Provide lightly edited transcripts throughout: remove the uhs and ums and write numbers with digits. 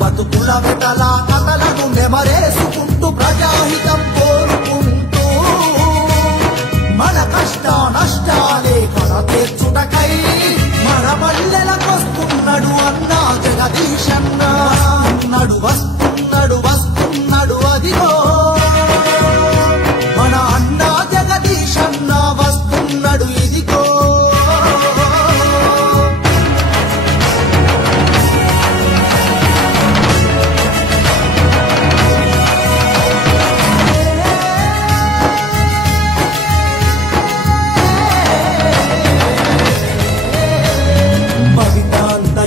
బతుకుల వెతల కథలను నెమరేసుకుంటూ ప్రజాహితం కోరుకుంటూ మన కష్ట నష్టాలే కళ తీర్చుటకై మన పల్లెలకొస్తున్నాడు అన్నా జగదీశన్న. వస్తున్నాడు వస్తున్నాడు అదిగో మన అన్నా జగదీశన్న వస్తున్నాడు ఇదిగో.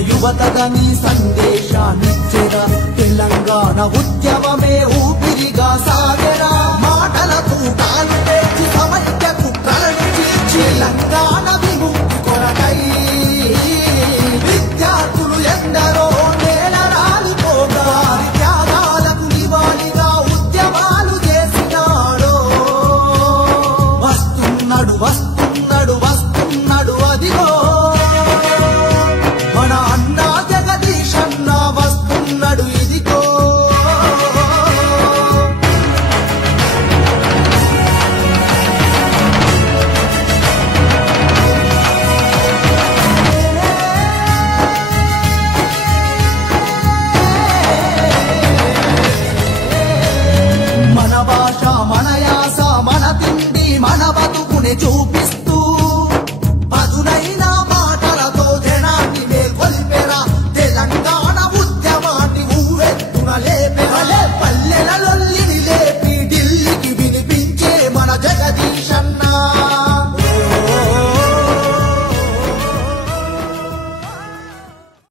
యువతదని సందేశాన్నిచ్చెరా తెలంగాణ ఉద్యమమే ఊపిరిగా సాగెరా. మాటల తూటాలు పేర్చి సమైక్య కుట్రలను చీల్చి తెలంగాణ విముక్తి కొరకై విద్యార్థులు ఎందరో నేల రాలిపోగా త్యాగాలకు నివాళిగా ఉద్యమాలు చేసినాడో. వస్తున్నాడు వస్తున్నాడు వస్తున్నాడు అదిగో మన అన్నా జగదీశన్న వస్తున్నాడు ఇదిగో. మన భాష మన యాస మన తిండి మన బతుకుని చూపు